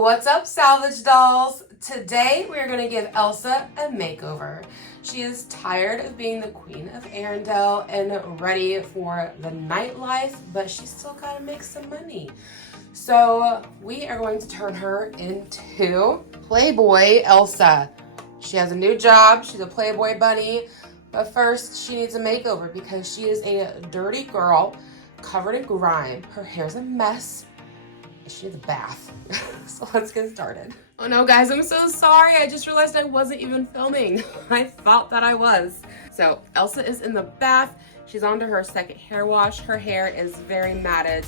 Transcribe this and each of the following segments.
What's up, salvage dolls? Today we're going to give Elsa a makeover. She is tired of being the queen of Arendelle and ready for the nightlife, but she's still got to make some money. So we are going to turn her into Playboy Elsa. She has a new job. She's a Playboy bunny, but first she needs a makeover because she is a dirty girl covered in grime. Her hair's a mess. She needs a bath. So let's get started. Oh no, guys, I'm so sorry. I just realized I wasn't even filming. I thought that I was. So Elsa is in the bath. She's on to her second hair wash. Her hair is very matted,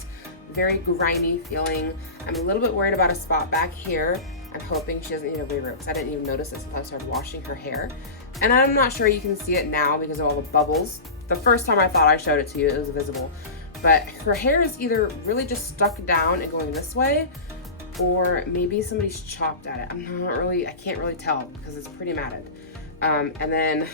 very grimy feeling. I'm a little bit worried about a spot back here. I'm hoping she doesn't need a re-root because I didn't even notice this until I started washing her hair. And I'm not sure you can see it now because of all the bubbles. The first time I thought I showed it to you, it was visible. But her hair is either really just stuck down and going this way, or maybe somebody's chopped at it. I can't really tell because it's pretty matted. And then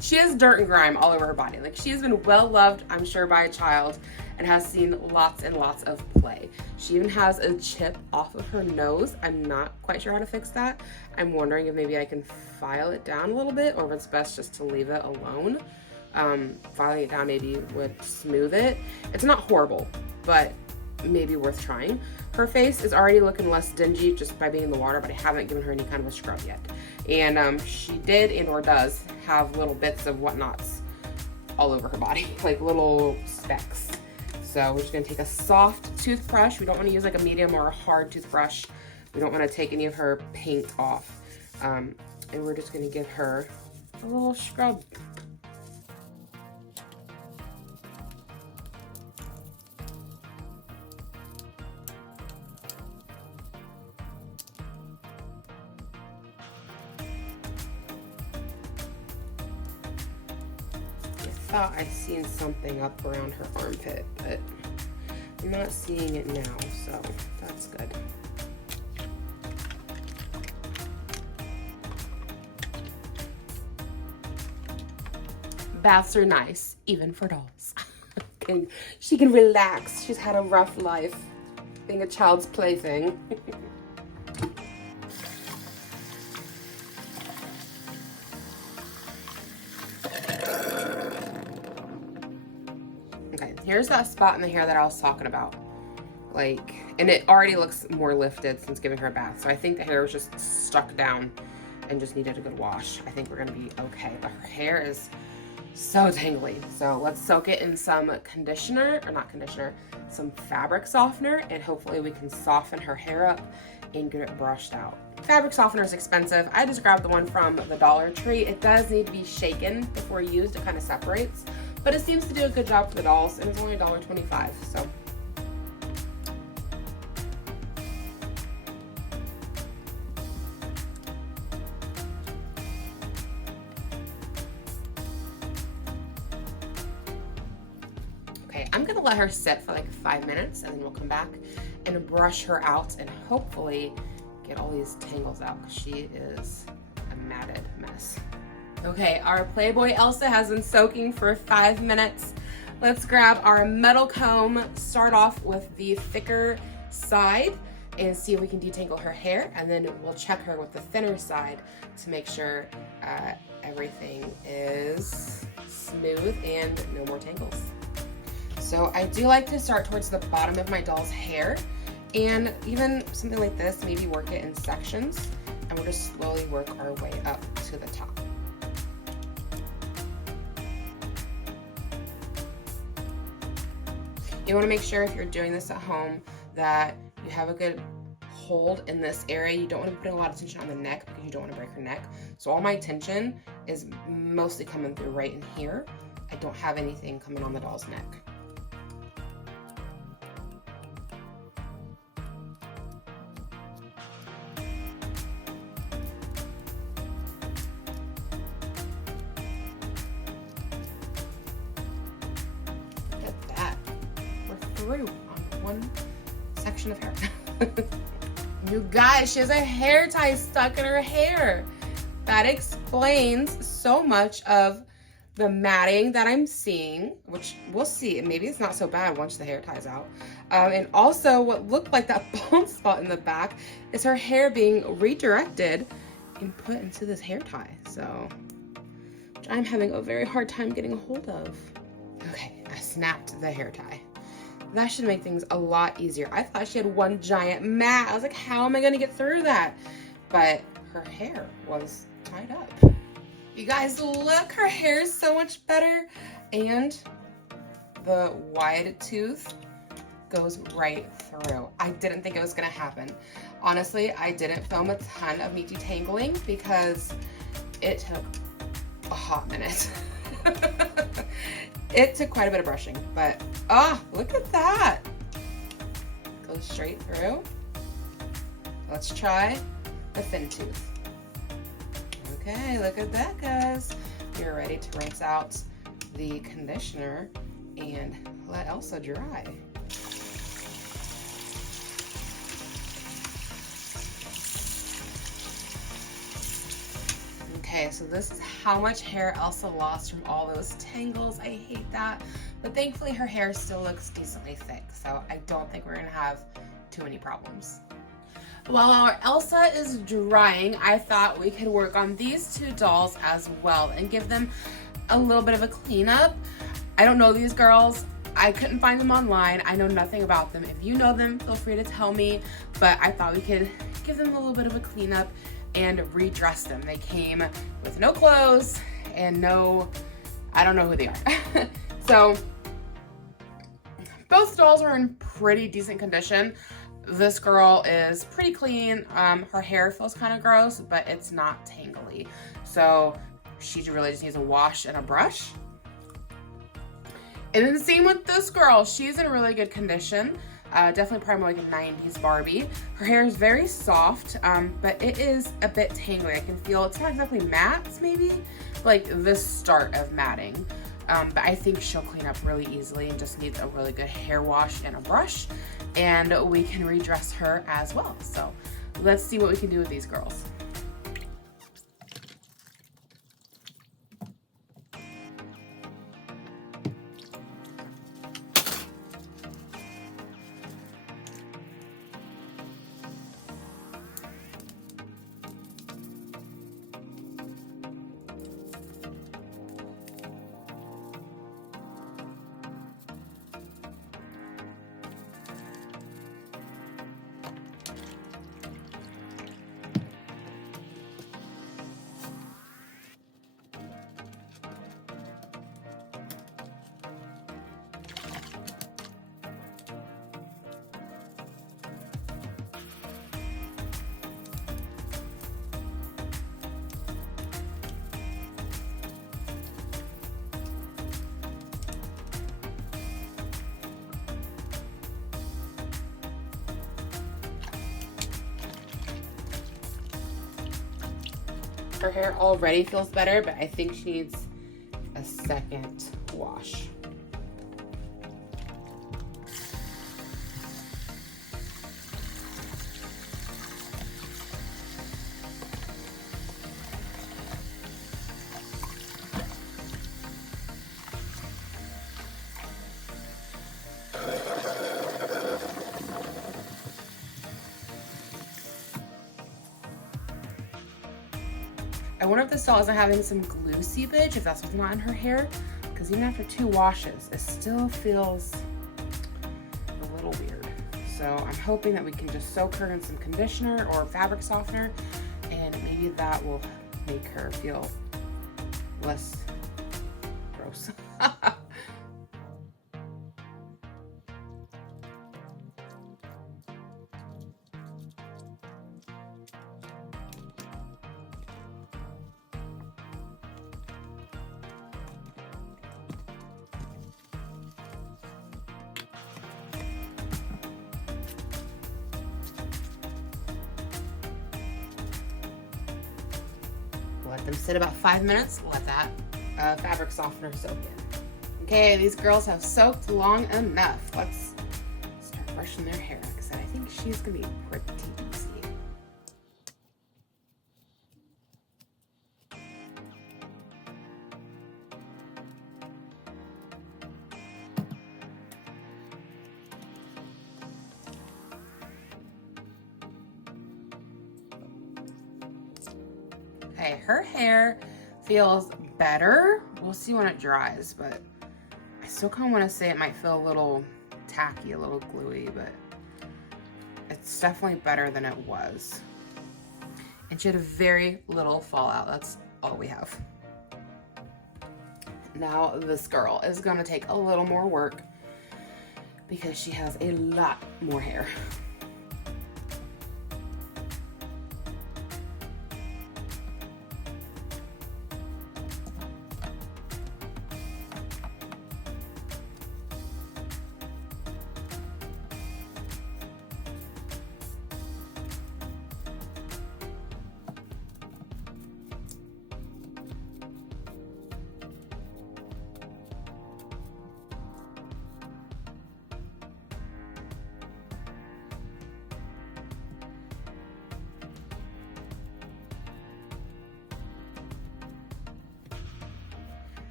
she has dirt and grime all over her body. Like, she has been well loved, I'm sure, by a child and has seen lots and lots of play. She even has a chip off of her nose. I'm not quite sure how to fix that. I'm wondering if maybe I can file it down a little bit or if it's best just to leave it alone. Filing it down maybe would smooth it. It's not horrible, but maybe worth trying. Her face is already looking less dingy just by being in the water, but I haven't given her any kind of a scrub yet. And she did and or does have little bits of whatnots all over her body, like little specks. So we're just gonna take a soft toothbrush. We don't wanna use like a medium or a hard toothbrush. We don't wanna take any of her paint off. And we're just gonna give her a little scrub. I thought I seen something up around her armpit, but I'm not seeing it now, so that's good. Baths are nice, even for dolls. She can relax. She's had a rough life being a child's plaything. Here's that spot in the hair that I was talking about. Like, and it already looks more lifted since giving her a bath. So I think the hair was just stuck down and just needed a good wash. I think we're gonna be okay. But her hair is so tangly. So let's soak it in some conditioner, or not conditioner, some fabric softener, and hopefully we can soften her hair up and get it brushed out. Fabric softener is expensive. I just grabbed the one from the Dollar Tree. It does need to be shaken before used. It kind of separates. But it seems to do a good job for the dolls, and it's only $1.25, so. Okay, I'm gonna let her sit for like 5 minutes, and then we'll come back and brush her out and hopefully get all these tangles out, because she is a matted mess. Okay, our Playboy Elsa has been soaking for 5 minutes. Let's grab our metal comb, start off with the thicker side and see if we can detangle her hair, and then we'll check her with the thinner side to make sure everything is smooth and no more tangles. So I do like to start towards the bottom of my doll's hair, and even something like this, maybe work it in sections, and we'll just slowly work our way up to the top. You want to make sure if you're doing this at home that you have a good hold in this area. You don't want to put a lot of tension on the neck because you don't want to break her neck. So all my tension is mostly coming through right in here. I don't have anything coming on the doll's neck. Through on one section of hair. You guys, she has a hair tie stuck in her hair. That explains so much of the matting that I'm seeing, which we'll see, maybe it's not so bad once the hair ties out. And also what looked like that bald spot in the back is her hair being redirected and put into this hair tie. So, which I'm having a very hard time getting a hold of. Okay, I snapped the hair tie. That should make things a lot easier. I thought she had one giant mat. I was like, how am I gonna get through that? But her hair was tied up. You guys, look, her hair is so much better. And the wide tooth goes right through. I didn't think it was gonna happen. Honestly, I didn't film a ton of me detangling because it took a hot minute. It took quite a bit of brushing, but look at that. Goes straight through. Let's try the thin tooth. Okay, look at that, guys. You're ready to rinse out the conditioner and let Elsa dry. Okay, so this is how much hair Elsa lost from all those tangles. I hate that. But thankfully her hair still looks decently thick, so I don't think we're gonna have too many problems. While our Elsa is drying, I thought we could work on these two dolls as well and give them a little bit of a cleanup. I don't know these girls. I couldn't find them online. I know nothing about them. If you know them, feel free to tell me, but I thought we could give them a little bit of a cleanup and redress them. They came with no clothes and no, I don't know who they are. So both dolls are in pretty decent condition. This girl is pretty clean. Her hair feels kind of gross, but it's not tangly. So she really just needs a wash and a brush. And then the same with this girl. She's in really good condition. Definitely probably more like a 90s Barbie. Her hair is very soft, but it is a bit tangly. I can feel, it's not exactly mattes maybe, like the start of matting. But I think she'll clean up really easily and just needs a really good hair wash and a brush. And we can redress her as well. So let's see what we can do with these girls. Her hair already feels better, but I think she needs a second wash. I wonder if this doll isn't having some glue seepage, if that's what's not in her hair, because even after 2 washes, it still feels a little weird. So I'm hoping that we can just soak her in some conditioner or fabric softener, and maybe that will make her feel less gross. Let them sit about 5 minutes, let that fabric softener soak in. Okay, these girls have soaked long enough. Let's start brushing their hair. Like I said, I think she's gonna be pretty easy. Okay, her hair feels better. We'll see when it dries, but I still kind of want to say it might feel a little tacky, a little gluey, but it's definitely better than it was. And she had very little fallout. That's all we have. Now this girl is gonna take a little more work because she has a lot more hair.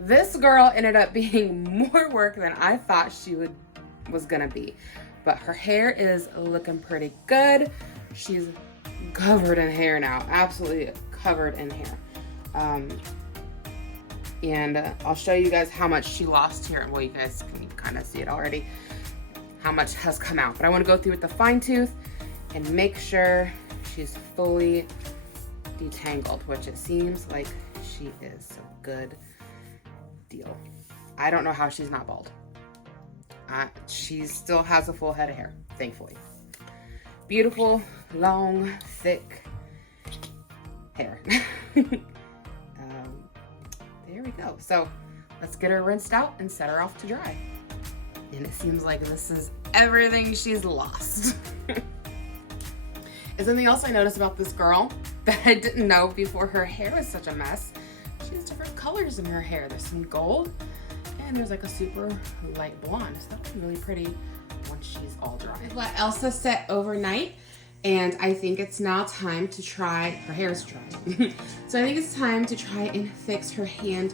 This girl ended up being more work than I thought she was gonna be. But her hair is looking pretty good. She's covered in hair now, absolutely covered in hair. And I'll show you guys how much she lost here. Well, you guys can kind of see it already, how much has come out. But I wanna go through with the fine tooth and make sure she's fully detangled, which it seems like she is. So good deal. I don't know how she's not bald. She still has a full head of hair, thankfully. Beautiful, long, thick hair. There we go. So let's get her rinsed out and set her off to dry. And it seems like this is everything she's lost. And something else I noticed about this girl that I didn't know before her hair was such a mess. She has different colors in her hair. There's some gold and there's like a super light blonde. So that's really pretty once she's all dry. I let Elsa set overnight and I think it's now time to try, her hair's dry. So I think it's time to try and fix her hand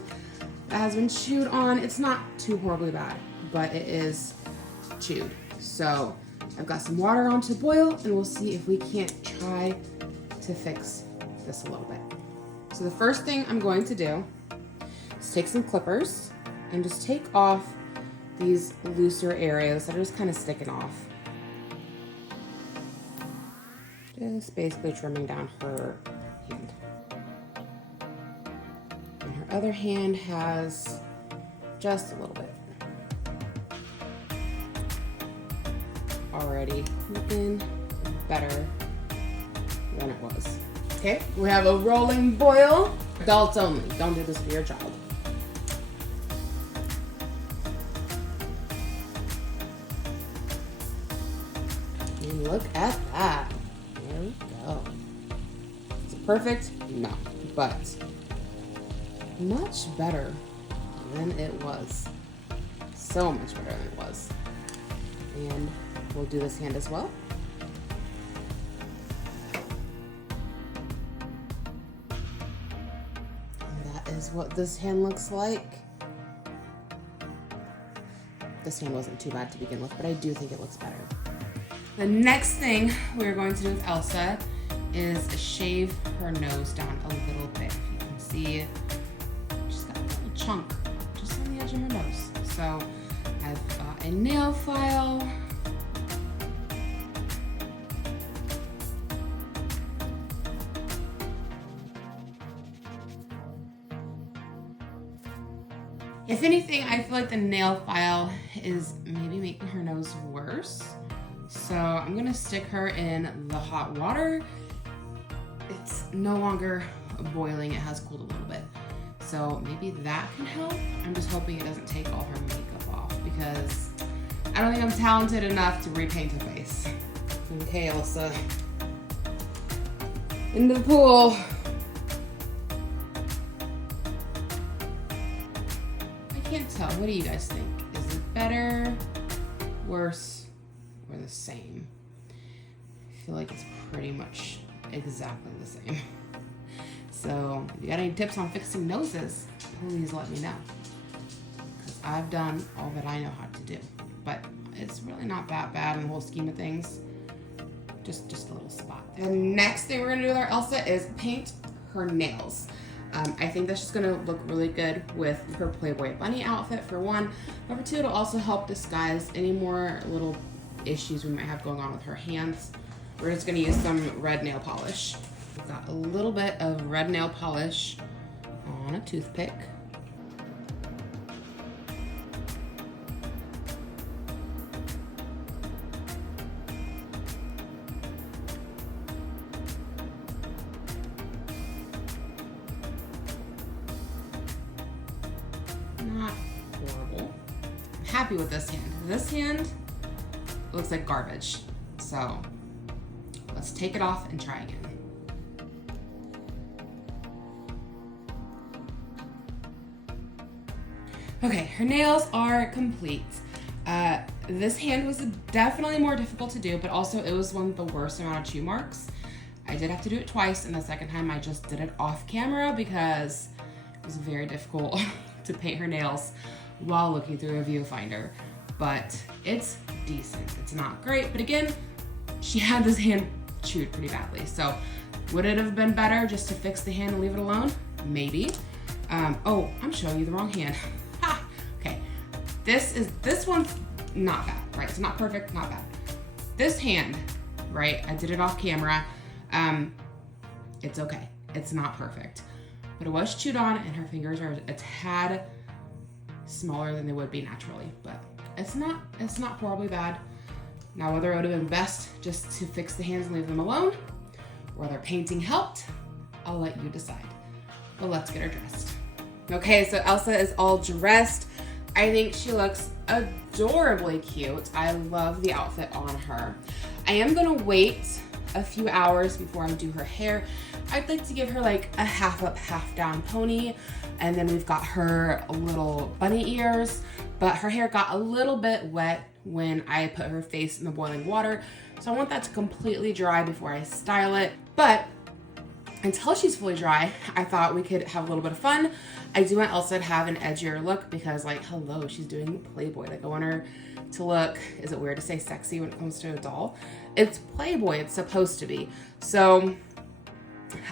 that has been chewed on. It's not too horribly bad, but it is chewed. So I've got some water on to boil and we'll see if we can't try to fix this a little bit. So the first thing I'm going to do is take some clippers and just take off these looser areas that are just kind of sticking off. Just basically trimming down her hand. And her other hand has just a little bit. Already looking better than it was. Okay, we have a rolling boil. Adults only. Don't do this for your child. And look at that. There we go. Is it perfect? No, but much better than it was. So much better than it was. And we'll do this hand as well. Is what this hand looks like. This hand wasn't too bad to begin with, but I do think it looks better. The next thing we're going to do with Elsa is shave her nose down a little bit. If you can see, she's got a little chunk just on the edge of her nose. So I've got a nail file. If anything, I feel like the nail file is maybe making her nose worse. So I'm gonna stick her in the hot water. It's no longer boiling, it has cooled a little bit. So maybe that can help. I'm just hoping it doesn't take all her makeup off because I don't think I'm talented enough to repaint her face. Okay, Elsa. Into the pool. Can't tell. What do you guys think? Is it better, worse, or the same? I feel like it's pretty much exactly the same. So if you got any tips on fixing noses, please let me know. Because I've done all that I know how to do. But it's really not that bad in the whole scheme of things. Just a little spot there. The next thing we're gonna do with our Elsa is paint her nails. I think that's just gonna look really good with her Playboy bunny outfit for one. Number two, it'll also help disguise any more little issues we might have going on with her hands. We're just gonna use some red nail polish. We've got a little bit of red nail polish on a toothpick. Not horrible. I'm happy with this hand. This hand looks like garbage. So let's take it off and try again. Okay, her nails are complete. This hand was definitely more difficult to do, but also it was one with the worst amount of chew marks. I did have to do it twice, and the second time I just did it off camera because it was very difficult to paint her nails while looking through a viewfinder. But it's decent. It's not great, but again, she had this hand chewed pretty badly. So would it have been better just to fix the hand and leave it alone? Maybe. Oh, I'm showing you the wrong hand. Okay, this one's not bad, right? It's not perfect, not bad. This hand, right? I did it off camera. It's okay. It's not perfect, but it was chewed on, and her fingers are a tad smaller than they would be naturally. But it's not horribly bad. Now, whether it would have been best just to fix the hands and leave them alone, or whether painting helped, I'll let you decide. But let's get her dressed. Okay, so Elsa is all dressed. I think she looks adorably cute. I love the outfit on her. I am gonna wait a few hours before I do her hair. I'd like to give her like a half up, half down pony. And then we've got her little bunny ears, but her hair got a little bit wet when I put her face in the boiling water. So I want that to completely dry before I style it. But until she's fully dry, I thought we could have a little bit of fun. I do want Elsa to have an edgier look because, like, hello, she's doing Playboy. Like, I want her to look, is it weird to say sexy when it comes to a doll? It's Playboy, it's supposed to be. So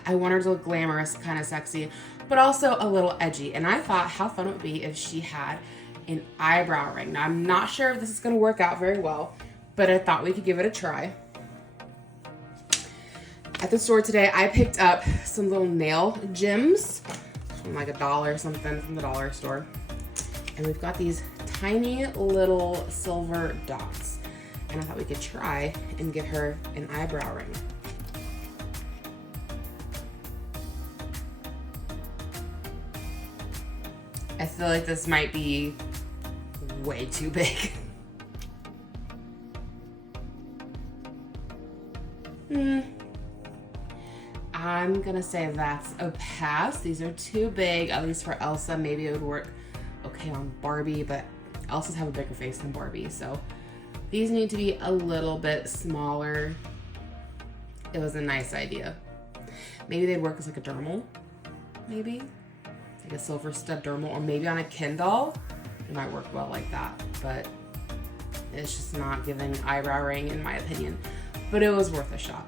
I want her to look glamorous, kind of sexy, but also a little edgy. And I thought how fun it would be if she had an eyebrow ring. Now, I'm not sure if this is gonna work out very well, but I thought we could give it a try. At the store today, I picked up some little nail gems from like $1 or something from the dollar store. And we've got these tiny little silver dots. And I thought we could try and get her an eyebrow ring. I feel like this might be way too big. I'm gonna say that's a pass. These are too big, at least for Elsa. Maybe it would work okay on Barbie, but Elsa's have a bigger face than Barbie, so these need to be a little bit smaller. It was a nice idea. Maybe they'd work as like a dermal, maybe? Like a silver stud dermal, or maybe on a Ken doll. It might work well like that, but it's just not giving eyebrow ring in my opinion, but it was worth a shot.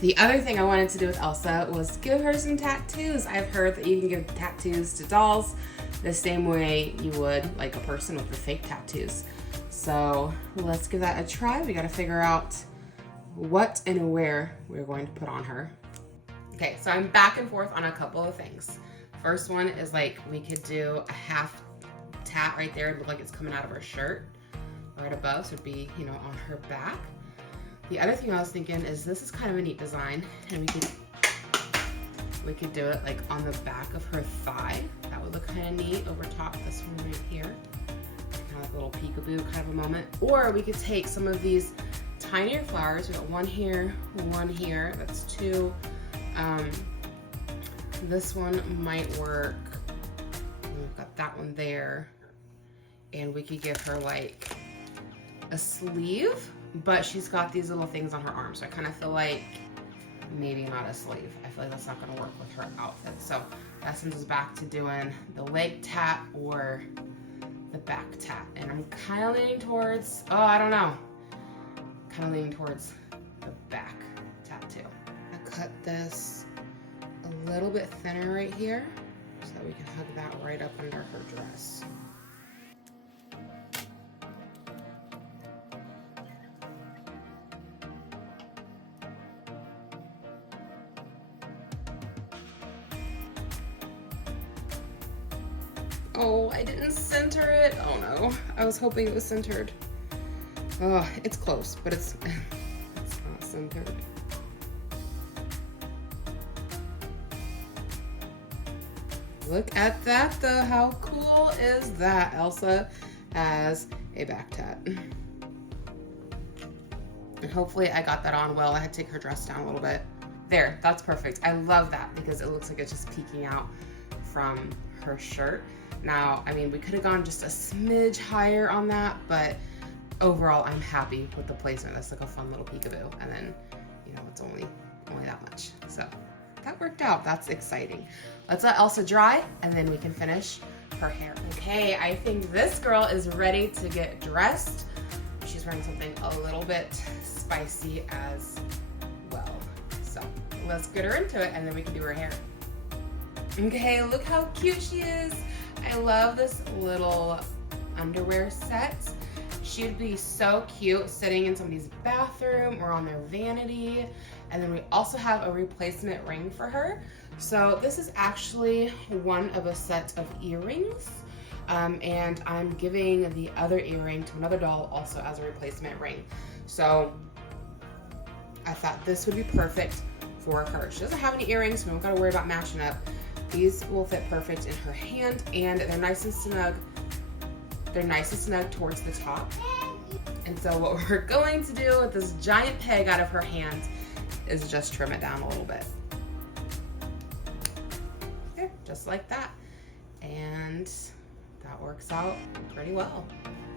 The other thing I wanted to do with Elsa was give her some tattoos. I've heard that you can give tattoos to dolls the same way you would like a person with the fake tattoos. So let's give that a try. We gotta figure out what and where we're going to put on her. Okay, so I'm back and forth on a couple of things. First one is like we could do a half tat right there. It'd look like it's coming out of her shirt right above, so it'd be, you know, on her back. The other thing I was thinking is this is kind of a neat design, and we could do it like on the back of her thigh. That would look kind of neat over top of this one right here. Kind of like a little peekaboo kind of a moment. Or we could take some of these tinier flowers. We got one here, that's two. This one might work. We've got that one there. And we could give her like a sleeve, but she's got these little things on her arm. So I kind of feel like maybe not a sleeve. I feel like that's not gonna work with her outfit. So that sends us back to doing the leg tat or the back tat. And I'm kind of leaning towards, oh, I don't know. Kind of leaning towards the back tattoo. I cut this a a little bit thinner right here so that we can hug that right up under her dress. Oh, I didn't center it. Oh no, I was hoping it was centered. Oh, it's close, but it's not centered. Look at that though, how cool is that? Elsa has a back tat. And hopefully I got that on well. I had to take her dress down a little bit. There, that's perfect. I love that because it looks like it's just peeking out from her shirt. Now, I mean, we could have gone just a smidge higher on that, but overall, I'm happy with the placement. That's like a fun little peekaboo. And then, you know, it's only that much. So that worked out. That's exciting. Let's let Elsa dry, and then we can finish her hair. Okay, I think this girl is ready to get dressed. She's wearing something a little bit spicy as well. So let's get her into it, and then we can do her hair. Okay, look how cute she is. I love this little underwear set. She'd be so cute sitting in somebody's bathroom or on their vanity. And then we also have a replacement ring for her. So this is actually one of a set of earrings. And I'm giving the other earring to another doll also as a replacement ring. So I thought this would be perfect for her. She doesn't have any earrings, so we don't gotta worry about matching up. These will fit perfect in her hand, and they're nice and snug. They're nice and snug towards the top. And so what we're going to do with this giant peg out of her hand is just trim it down a little bit. There, just like that. And that works out pretty well.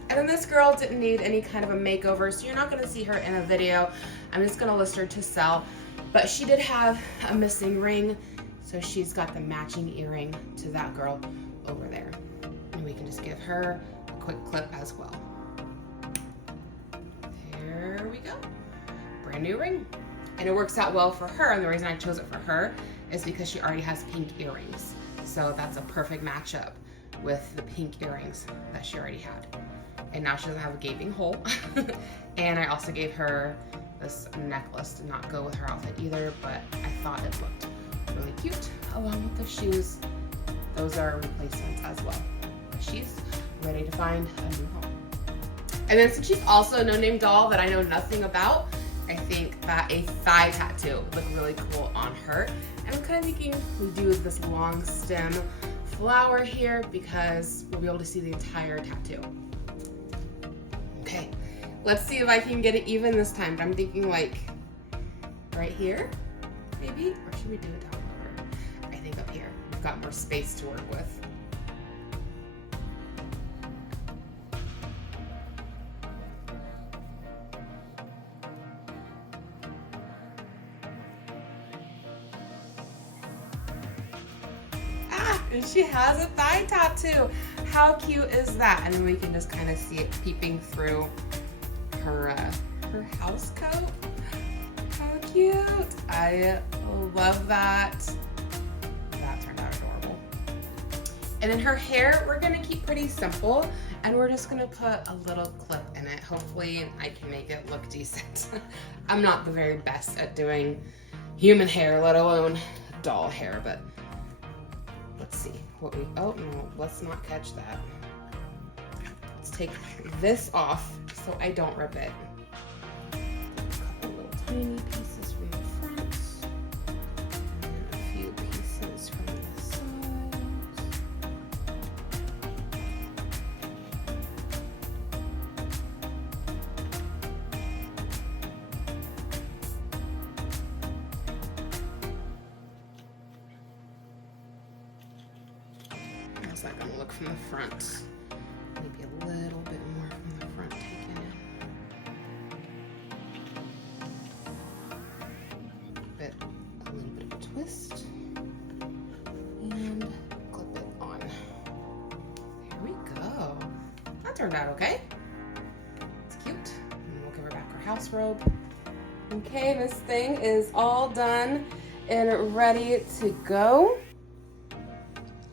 And then this girl didn't need any kind of a makeover, so you're not gonna see her in a video. I'm just gonna list her to sell. But she did have a missing ring, so she's got the matching earring to that girl over there. And we can just give her a quick clip as well. There we go. Brand new ring. And it works out well for her, and the reason I chose it for her is because she already has pink earrings. So that's a perfect matchup with the pink earrings that she already had. And now she doesn't have a gaping hole. And I also gave her this necklace to not go with her outfit either, but I thought it looked really cute along with the shoes. Those are replacements as well. She's ready to find a new home. And then since she's also a no-name doll that I know nothing about, I think that a thigh tattoo would look really cool on her. And I'm kind of thinking we do this long stem flower here because we'll be able to see the entire tattoo. Okay, let's see if I can get it even this time. But I'm thinking like right here, maybe? Or should we do it down lower? I think up here. We've got more space to work with. And she has a thigh tattoo. How cute is that? And then we can just kind of see it peeping through her house coat. How cute. I love that. That turned out adorable. And then her hair, we're gonna keep pretty simple, and we're just gonna put a little clip in it. Hopefully I can make it look decent. I'm not the very best at doing human hair, let alone doll hair, but let's see what we, oh no, let's not catch that. Let's take this off so I don't rip it. A couple little tiny pieces from the front, and a few pieces from the sides. How's that gonna look from the front? Maybe a little bit more from the front taken in. A little bit of a twist. And clip it on. There we go. That turned out okay. It's cute. And we'll give her back her house robe. Okay, this thing is all done. and ready to go.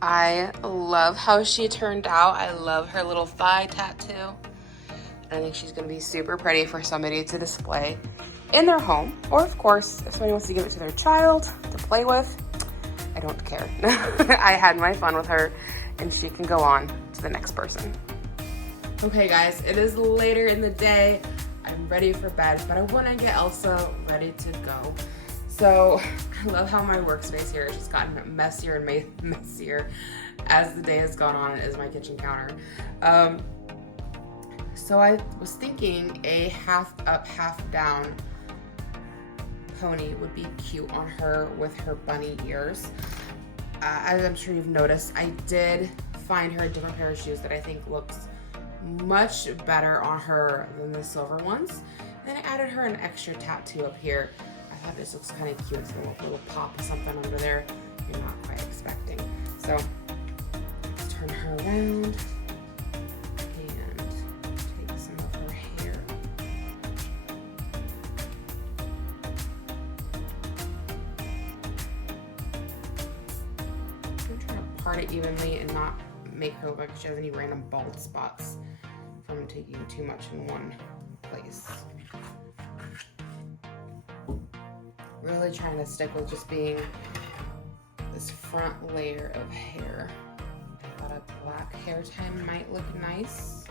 I love how she turned out. I love her little thigh tattoo. I think she's gonna be super pretty for somebody to display in their home. Or of course, if somebody wants to give it to their child to play with, I don't care. I had my fun with her and she can go on to the next person. Okay guys, it is later in the day. I'm ready for bed, but I wanna get Elsa ready to go. So I love how my workspace here has just gotten messier and messier as the day has gone on. It is my kitchen counter. So I was thinking a half up, half down pony would be cute on her with her bunny ears. As I'm sure you've noticed, I did find her a different pair of shoes that I think looks much better on her than the silver ones. Then I added her an extra tattoo up here. I thought this looks kind of cute. It's a little pop of something under there you're not quite expecting. So let's turn her around and take some of her hair. I'm trying to part it evenly and not make her look like she has any random bald spots from taking too much in one place. Really trying to stick with just being this front layer of hair. I thought a black hair tie might look nice.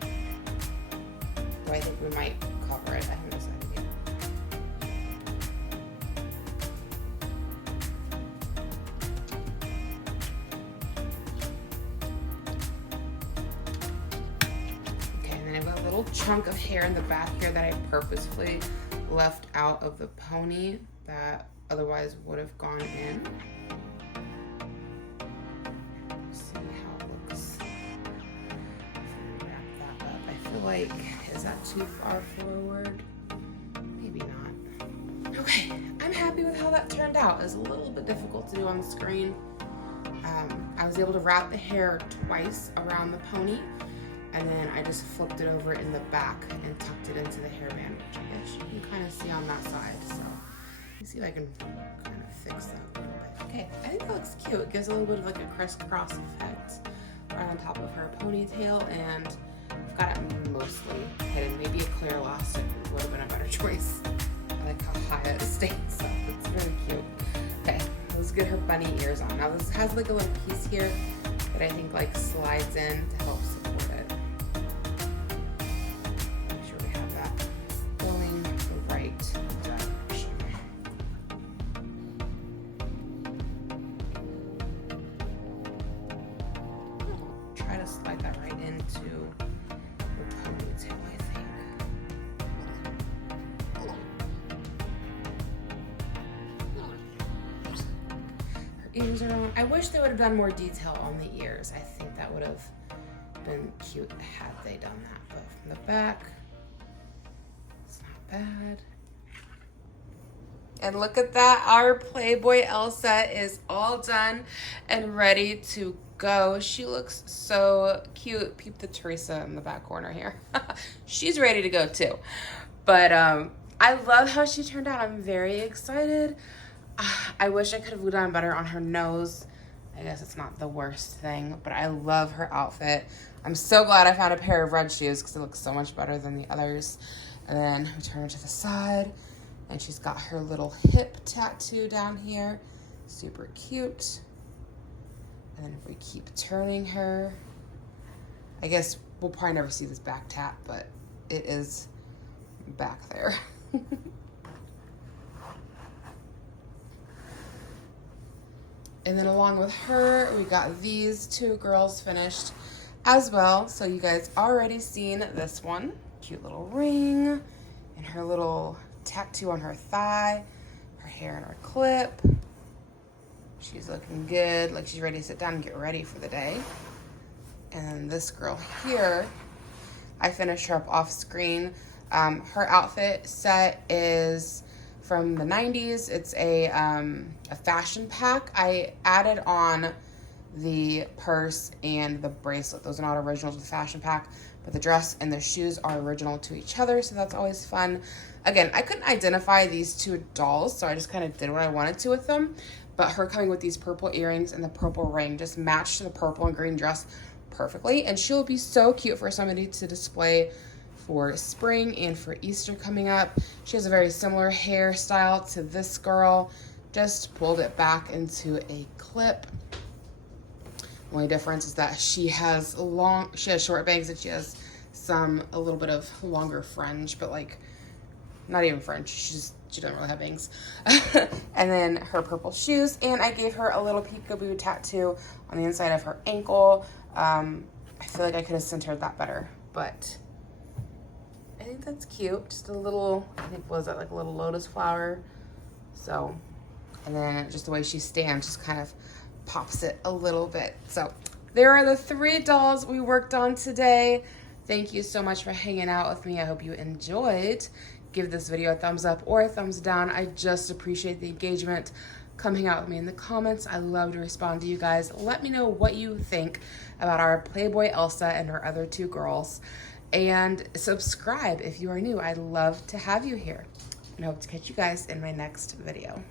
But I think we might cover it. I haven't decided yet. Okay, and then I've got a little chunk of hair in the back here that I purposefully left out of the pony that otherwise would have gone in. See how it looks. Wrap that up. I feel like, is that too far forward? Maybe not. Okay, I'm happy with how that turned out. It was a little bit difficult to do on the screen. I was able to wrap the hair twice around the pony, and then I just flipped it over in the back and tucked it into the hairband, which I guess you can kind of see on that side. So let me see if I can kind of fix that a little bit. Okay, I think that looks cute. It gives a little bit of like a crisscross effect right on top of her ponytail, and I've got it mostly hidden. Maybe a clear elastic would have been a better choice. I like how high it stays up. It's really cute. Okay, let's get her bunny ears on. Now this has like a little piece here that I think like slides in to help support it. Make sure we have that going the right direction. Try to slide that right into the ponytail, I think. Her ears are on. I wish they would have done more detail on the ears. I think that would have been cute had they done that. But from the back, it's not bad. And look at that, our PlayBoy Elsa is all done and ready to go. She looks so cute. Peep the Teresa in the back corner here. She's ready to go too. But I love how she turned out. I'm very excited. I wish I could have done better on her nose. I guess it's not the worst thing, but I love her outfit. I'm so glad I found a pair of red shoes because it looks so much better than the others. And then we turn her to the side, and she's got her little hip tattoo down here. Super cute. And then if we keep turning her, I guess we'll probably never see this back tat, but it is back there. And then along with her, we got these two girls finished as well. So you guys already seen this one. Cute little ring and her little tattoo on her thigh, her hair in her clip. She's looking good, like she's ready to sit down and get ready for the day. And this girl here, I finished her up off screen. Her outfit set is from the 90s. It's a fashion pack. I added on the purse and the bracelet. Those are not original to the fashion pack, but the dress and the shoes are original to each other, so that's always fun. Again, I couldn't identify these two dolls, so I just kind of did what I wanted to with them. But her coming with these purple earrings and the purple ring just matched the purple and green dress perfectly. And she'll be so cute for somebody to display for spring and for Easter coming up. She has a very similar hairstyle to this girl. Just pulled it back into a clip. The only difference is that she has short bangs and she has a little bit of longer fringe, but like not even fringe. She doesn't really have bangs. And then her purple shoes, and I gave her a little peekaboo tattoo on the inside of her ankle. I feel like I could have centered that better, but I think that's cute. Just a little, I think, was that like a little lotus flower? So, and then just the way she stands just kind of pops it a little bit. So there are the 3 dolls we worked on today. Thank you so much for hanging out with me. I hope you enjoyed. Give this video a thumbs up or a thumbs down. I just appreciate the engagement. Come hang out with me in the comments. I love to respond to you guys. Let me know what you think about our PlayBoy Elsa and her other 2 girls. And subscribe if you are new. I'd love to have you here. And I hope to catch you guys in my next video.